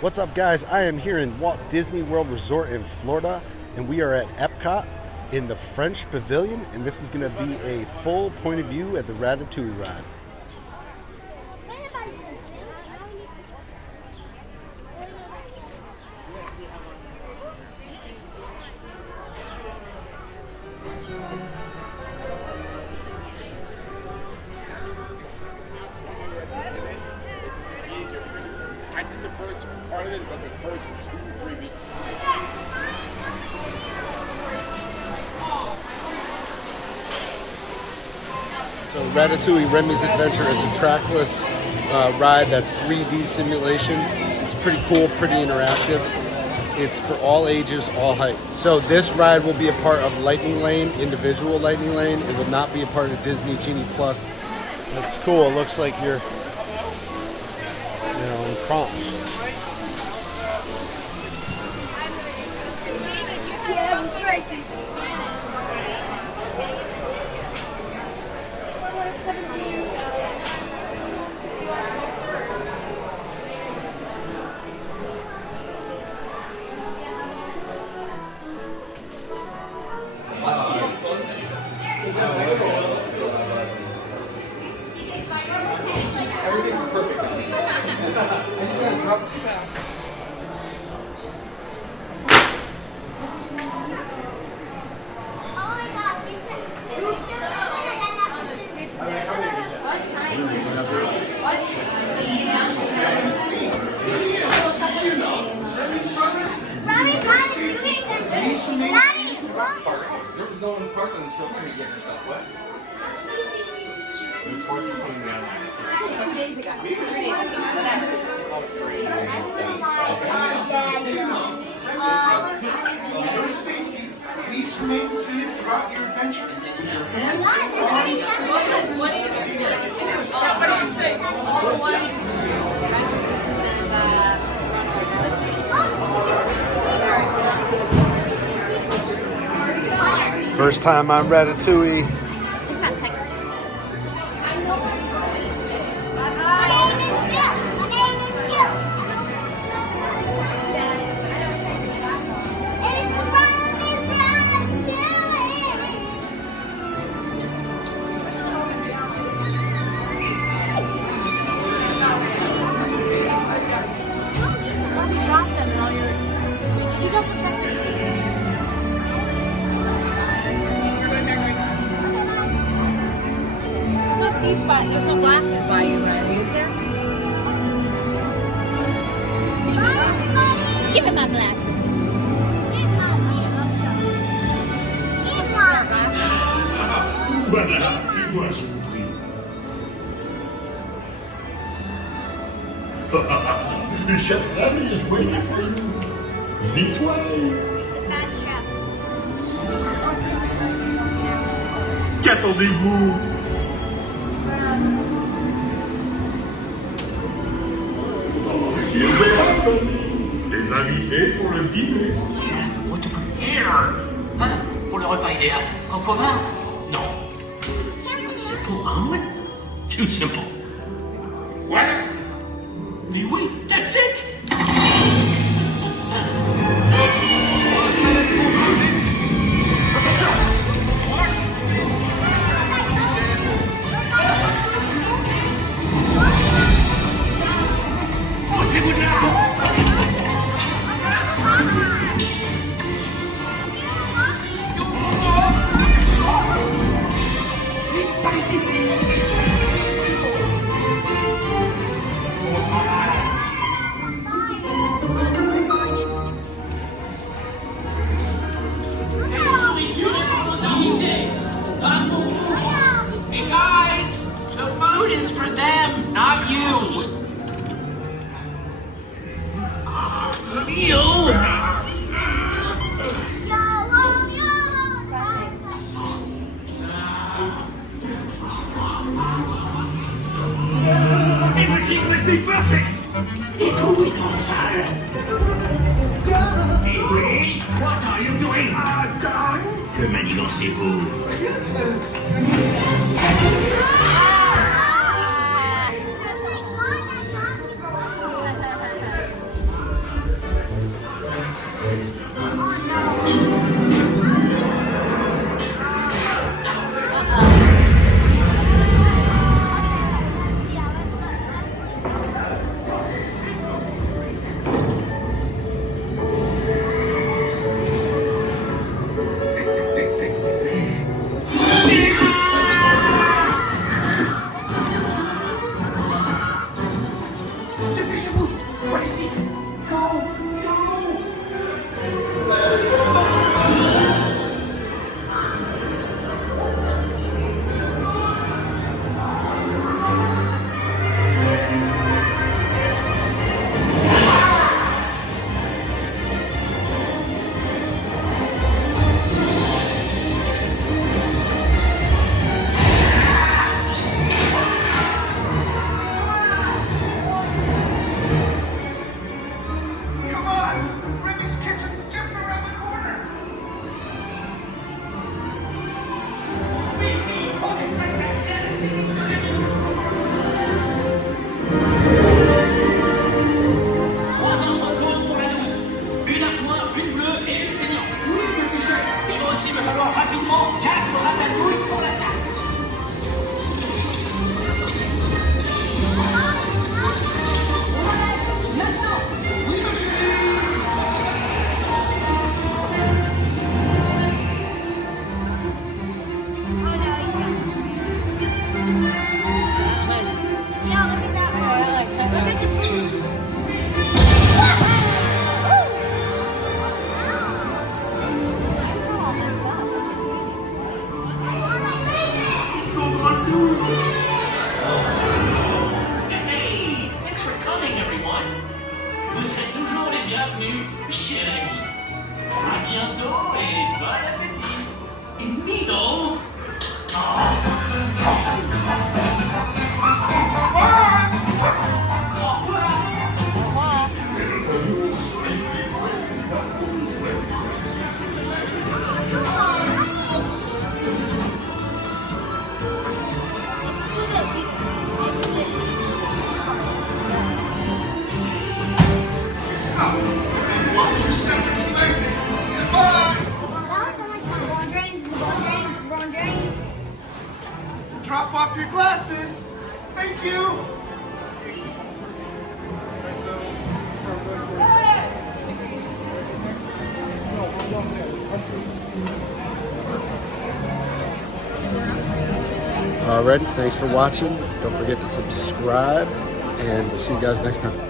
What's up, guys? I am here in Walt Disney World Resort in Florida, and we are at Epcot in the French Pavilion, and this is going to be a full point of view at the Ratatouille ride. I think the first part of it is like the first 2-3 weeks. So Ratatouille Remy's Adventure is a trackless ride that's 3D simulation. It's pretty cool, pretty interactive. It's for all ages, all heights. So this ride will be a part of Lightning Lane, individual Lightning Lane. It will not be a part of Disney Genie Plus. That's cool. It looks like you're, in France. Everything's perfect. I just gotta drop There's no one parked on the show trying to get her stuff wet. There's horses sitting down. 2 days ago. 3 days ago. Whatever. For your safety, please remain seated throughout your adventure with your hands and arms. What do you think? Also, one. First time on Ratatouille. It's my second. There's no glasses by you, right? Is there? Give me my glasses. Voilà, et moi je vous prie. The chef Remy is waiting for you. This way. Qu'attendez-vous? Les invités pour le dîner. Yes, what to prepare? Hein? Pour le repas idéal. Coq au vin? Non. A simple omelet? Too simple. Voilà. Mais oui, that's it! Poussez-vous de là! Vite, par ici! C'est la nourriture pour nos invités, pas pour vous. Hey guys, the food is for them, not you. Meal. Everything must be perfect! Et tout est en salle! Et oui, what are you doing? Que manigancez-vous? revu, chérie. À bientôt et bon appétit. Et Needle. Au revoir. Watch your step, it's amazing. Goodbye. Drop off your glasses. Thank you. Alrighty, thanks for watching. Don't forget to subscribe, and we'll see you guys next time.